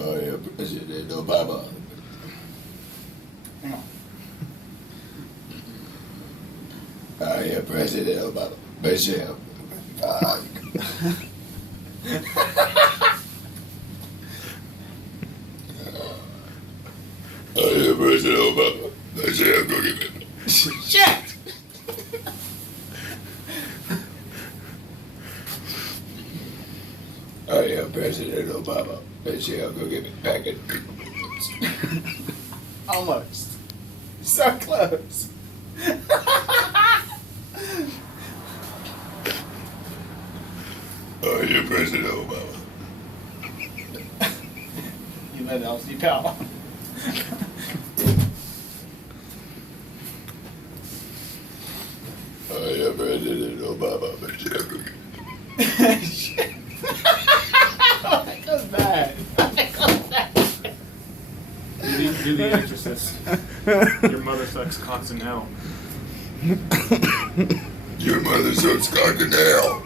I am President Obama. Come on. I am President Obama. Michelle. Fuck. I am President Obama. Michelle, go get me. Shit! I am President Obama. Michelle, go get me back in. Almost. So close. I am President Obama. You let it sleep out. I am President Obama. Michelle, go get me. Shit. Oh, that goes bad. That goes bad. Do the Exorcist. Your mother sucks cocks in hell. Your mother sucks cock in hell.